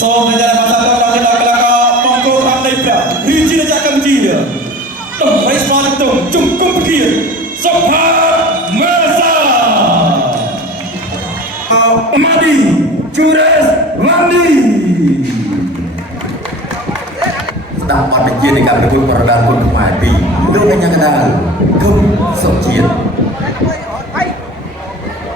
សូមអ្នកដែលបានតាមដល់កីឡាករបង្គោលខាងនៃព្រះរាជាណាចក្រកម្ពុជាដើម្បីស្វាគមន៍ជុំគុំប្រធានសុផាមេសាម៉ាឌីជូរ៉េសវ៉ាន់ឌីស្ដាប់បទបញ្ជានៃការប្រកួតប្រដាល់គុណខ្មែរពីលោកកញ្ញាកណ្ដាលគុណសុជាតិ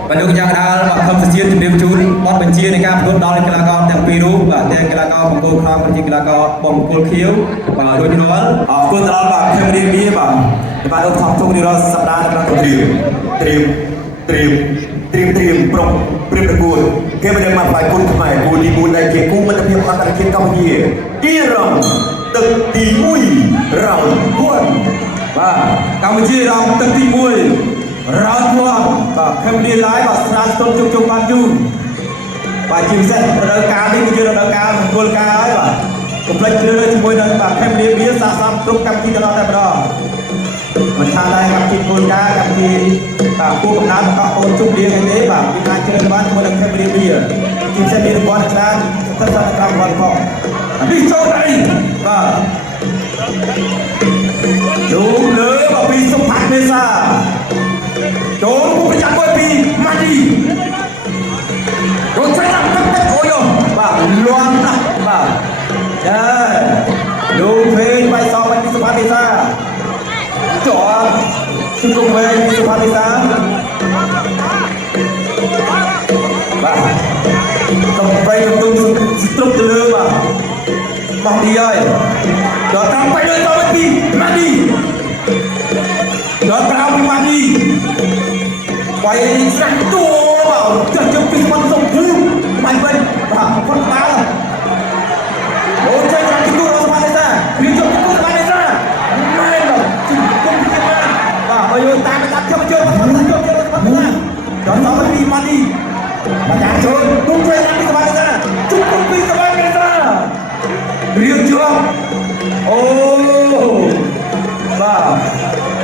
បាទលោកកញ្ញាកណ្ដាលមកខំសុជាតិជំរាបជូនបទបញ្ជានៃការប្រកួតដល់កីឡាករទាំងពីររូបបាទទាំងកីឡាករបង្គោលខ្នងនិងកីឡាករបំពុលខៀវបាទរួចរាល់អរគុណទៅដល់បាទខេមរៀបវាបាទលោកថប់ជុំរៀបរាល់សប្ដាហ៍ក្នុងត្រៀមប្រុងព្រៀបប្រកួតគេមិនបានផ្លាយគុណខ្មែរគូទី4ដែលជាគូមិត្តភាពអន្តរជាតិកម្ពុជាអ៊ីរ៉ង់ទឹកទី1រ៉ោន1បាទកម្ពុជារ៉ោនទឹកទី1រ៉ោន1បាទខេមរៀបឡាយបាទស្នាស្ទុំជុំបានយូរបាទជាពិសេសរដូវកាលនេះគឺជារដូវកាលមង្គលការហើយបាទកុំភ្លេចជ្រើសរើសជាមួយនឹងបាទខេមរៀបវាសាសនាគ្រប់កម្ពុជាដល់តែម្ដងមិនថាដែរកម្ពុជាគោលការណ៍កម្ពុជាបាទគូកំណើតមកអូនជុំលៀងអីទេបាទពីការជ្រើសរើសបានជាមួយនឹងខេមរៀបវាជាពិសេសមានរង្វាន់ស្ដារស្ថិតនៅក្រោមរង្វាន់ផងនេះចូលដៃបាទចូលលើមកពីសុផាត់មេសាចូលប្រចាំមួយពីម៉ាឌីចូលឆ្លងទឹកអូយបាទលន់ណាស់បាទចាលោកភេងបាយសមកពីសុផាត់មេសាចោលជង្គង់វែងពីសុផាត់មេសាបាទកំបីកំទុំស្ទ្រុបទៅលើបាទមកឌីហើយដល់តាមបាយលើទៅពីម៉ាឌីដល់ក្រៅពីម៉ាឌីបាយស្រាក់តួបាទចាស់ជើងពីស្មាត់សុំភូមិបាយវិញបាទផុតបាល់អូនចាំជង្គង់របស់សុផាត់មេសារៀបចំជង្គង់សុផាត់មេសាម៉ែបាទជង្គង់ពីម៉ាបាទបើយកតាមដាក់ខ្ញុំជើងមកខ្ញុំជើងមកដល់ដល់ពីម៉ាឌីបាទចាចូលគុំជួយតាមពីសុផាត់មេសាជង្គង់ពីសុផាត់មេសារៀបចំអូបាទ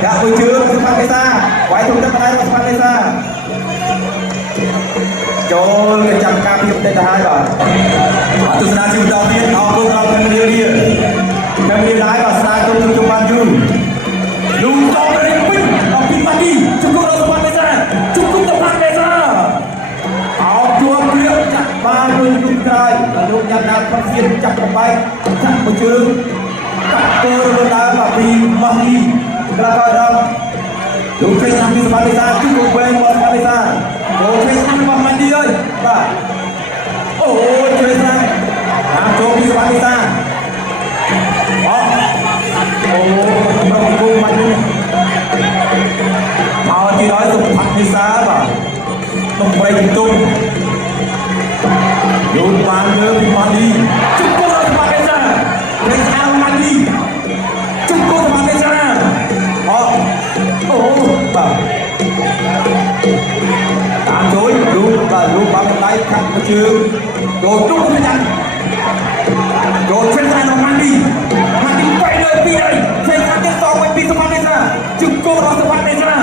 ដាក់មួយជើងសុផាត់មេសាវាយទុំទឹកដៃរបស់សុផាត់មេសាចូលគេចាំការពីប្រទេសទៅហើយបាទទស្សនាជីវិតដល់ទៀតអរគុណដល់ខេមរៀបវាខេមរៀបឡាយបាទស្ដាយទុំជុំបានយូរលោកតបរៀបពេញដល់ពីម៉ាឌីជង្គង់របស់សុផាត់មេសាជង្គង់សុផាត់មេសាអោជួបព្រៀបចាក់បានមួយយូរក្រោយដល់លោកញ៉ាំណាផុតសៀនចាប់ប្របែកចាក់មួយជើងកាត់ទៅលើដើមពីម៉ាឌីកីឡាករដល់លោកជ័យសាមពីសុផាត់មេសាជង្គង់វែងរបស់សុផាត់មេសាលោកជ័យសាមរបស់ម៉ាឌីអើយបាទអូជ័យសាមតាមចូលពីសុផាត់មេសាអូប្រកគូម៉ាឌីមកទីដល់សុផាត់មេសាបាទទំប្រៃទុំយូរបានលើពីម៉ាឌីជង្គង់សុផាត់មេសាជ័យសាមម៉ាឌីជង្គង់សុផាត់មេសាអូបាទតាមជួយលោកបាទលោកបានដៃខាត់ទៅជើងចូលជុំទៅចាំចូលឆ្វេងស្ដាយរបស់ម៉ាឌីបែរលើពីហើយឆ្វេងស្ដាយទៅសងវិញពីសុផាត់មេសាជង្គង់របស់សុផាត់មេសាណែ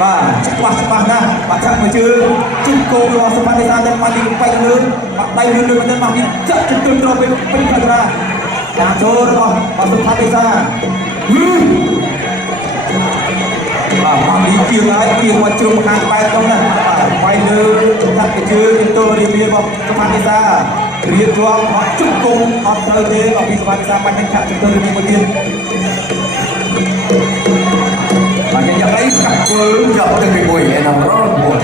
បាទច្បាស់ណាស់បាទឆាក់មួយជើងជង្គង់របស់សុផាត់មេសាតែម៉ាឌីបែរលើបាក់ដៃលឿនមែនទេម៉ាឌីចាក់ជង្គង់ត្រង់ទៅពេញខាងណាតាមចូលរបស់សុផាត់មេសាបាទមកនេះជាងហើយជាងមកជ្រុំខាងក្បែរក្នុងណាបាទបាយលើចាក់ទៅជើងទៅរៀបរបស់សុផាត់មេសារៀបជាប់អត់ជង្គង់អត់ត្រូវទេអពីសុផាត់មេសាបាច់នឹងចាក់ទៅរៀបមួយទៀតបាទយ៉ាងไรកាប់ធ្វើយកទៅពីមួយឯណារត់មួយ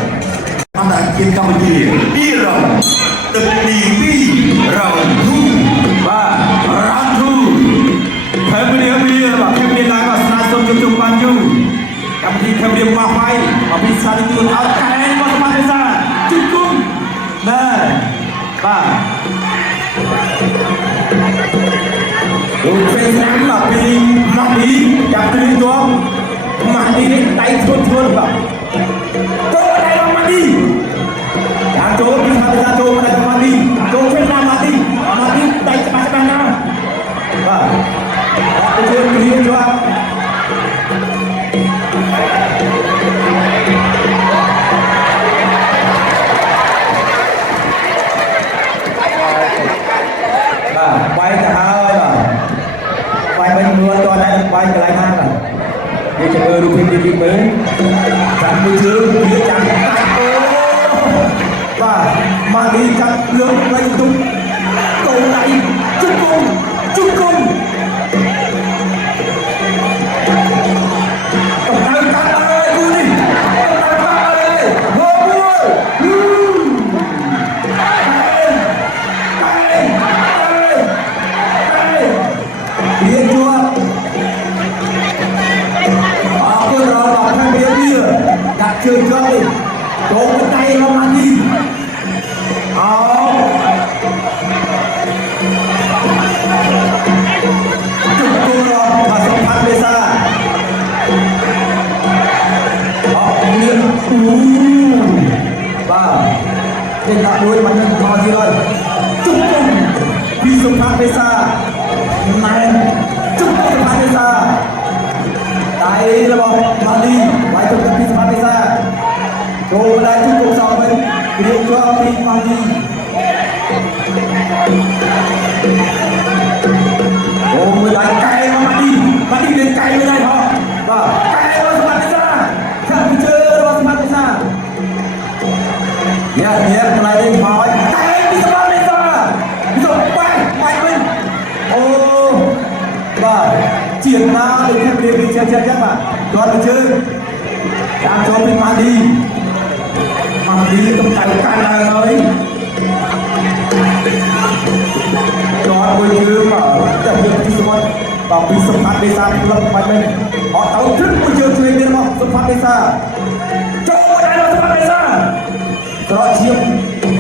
អន្តរជាតិកម្ពុជាអ៊ីរ៉ង់ទឹកទី2រ៉ោន2បាទរ៉ោន2ហើយមានបាទមានឡាយបាទស្នាសុំជុំបានយូរកម្មវិធីខេមរៀបមកហើយអភិសាទិទូនអត់កែរបស់សមាជិកសាជង្គង់ណែបាទលោកពេញស្នាមបាទពីម៉ាឌីចាប់គ្រឿងជាប់ម៉ាឌីនេះដៃធ្ងន់បាទចូលដៃរបស់ម៉ាឌីតាមចូលពីថាសាចូលដៃរបស់ម៉ាឌីចូលពេញស្នាមម៉ាឌីដៃច្បាស់ណាបាទទៅជើងគ្រឿងជាប់ bay cái lại ha này để cho người đục phim đi mới chặn môi trường phía chặn và mà đi chặn lưỡng lấy tung cầu lại trung cung chơi chơi cố tay nó mà đi chụp cô rồi và xong phát về xa miệng và trên đã đuôi bắn lên to gì rồi chụp cùng vì xong phát về xa này chụp cùng phát về xa đây là bóng mà đi vài chục cái pin phát về xa rồi lại chụp cùng sau bên điều cho pin mà đi người đánh cay mà đi đến cay bên này họ và cay nó phát về xa chẳng chơi nó phát về xa nhẹ này đi hỏi cay đi phát về xa rồi bay mình và triển ra để thêm điểm đi chơi chắc mà còn được chơi đang cho mình mà đi trong tay cay này rồi cho tôi chưa mà chẳng được đi xong và bị xâm phát đi xa lâm mạnh mình họ tấu thức tôi chưa chơi đến không xâm phát đi xa cho mọi người xâm phát đi xa rồi chiếm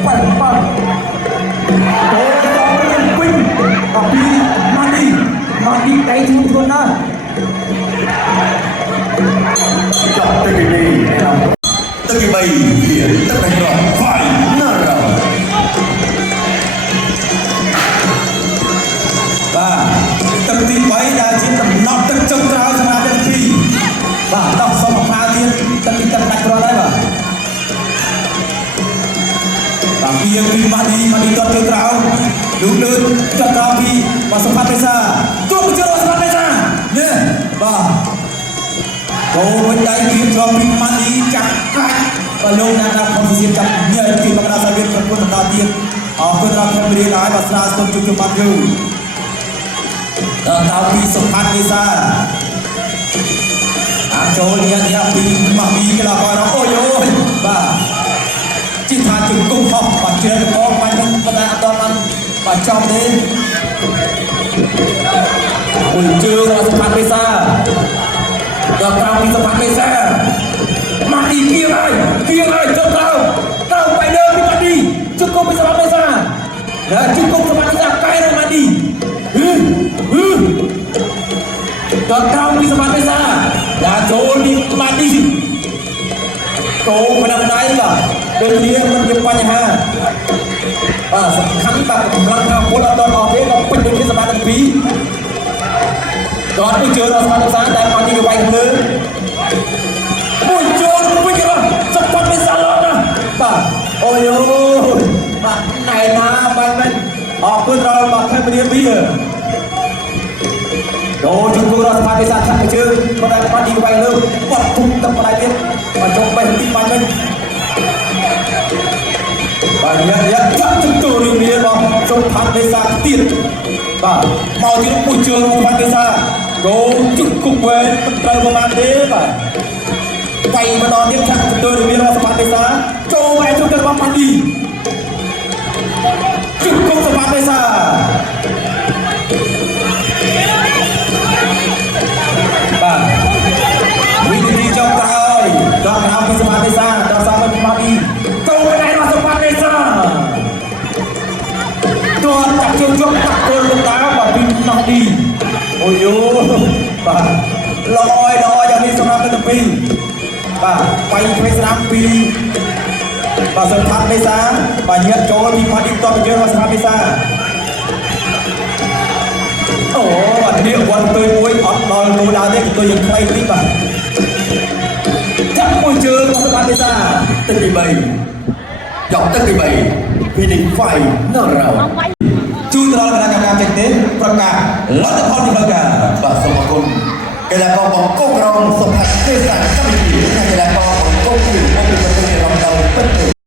quay bằng tôi cho lên quỳnh và bị mà đi cái chung luôn đó chọn tới cái này tới cái bầy hiện tất cả rồi phải nở rồi và tâm tin bấy đã chiến tầm nọ tất trong trao cho ra tâm phi và đọc xong một pha tiên tâm tin tập đặt rồi đấy và kia khi mà đi cho chơi trao đúng đơn cho trao phi và xong phát ra tôi chưa được phát ra nhé và cô bên đây kiếm cho mình mang đi chặt cắt và lâu nay đã không diệt chặt nhờ khi mà ra viên các quân ta tiên ở quân ra thêm đi lại và ra xong chung mặt yêu tao đi xong phát ra cho nhà pin mà pin cái là coi nó ôi ôi và chỉ thà chừng công học và chơi có quan nhân và đã toàn ăn và trong đấy ôi chưa là xong phát ra được tao đi xong phát ra mà đi kia này cho tao phải đơn đi mà đi chứ không bị xong phát ra đấy chứ không xong phát ra cái này mà đi được tao đi xong phát ra là chỗ đi mà đi chỗ mà nằm đây là bên kiaมันเป็นปัญหาขันตัดกำลังทำคนละตอนออกเองก็เป็นเรื่องสมาธิปีก่อนไปเจอเราสมาธิสารแต่มาที่อยู่ไปกันเลยมุ้ยเจอมุ้ยกันละสักพักไม่สั่นแล้วนะป่ะโอ้ยป่ะไหนนะมันออกเพื่อนเรามาแค่ประเดี๋ยวพี่โดนจุดตัวเราสมาธิสารขันไปเจอมาได้มาที่อยู่ไปเลยวัดทุ่มกับอะไรเนี่ยมาจงไปที่มันเลยvà nhận chắc chúng tôi được biết là trong phát đề xa tiền và màu như môi trường trong phát đề xa có trực cùng với trời và mang thế và quay mà đón tiếp chắc chúng tôi được biết là trong phát đề xa cho mẹ chúng tôi mang đi trực cùng trong phát đề xa và vì đi trong ta ơi đoàn nào khi trong phát đề xa đoàn sao mà mang đi câu cái này là trong phát đề xa cho chặt chương chốt chặt tôi lưng đá và pin nặng đi ôi dồi và lòi cho đi xong năm tới pin và quay cái năm pin và giờ phát đề xa và nhận cho đi phát đi to bây giờ là phát đề xa và liệu quan tôi muối ọt đòi tôi đá đấy tôi dừng khay tích vào chắc môi trường có phát đề xa tất cái bầy dọc tất cái bầy vì định phải nở rồi chú tôi làการจัดเต็มประกาศรัฐพลประกาศ và xong một con កីឡាករបង្គោលក្រងសុផាត់ទេសាកម្ពុជាកីឡាករបង្គោលគឺមកពីប្រទេសរំដៅពិត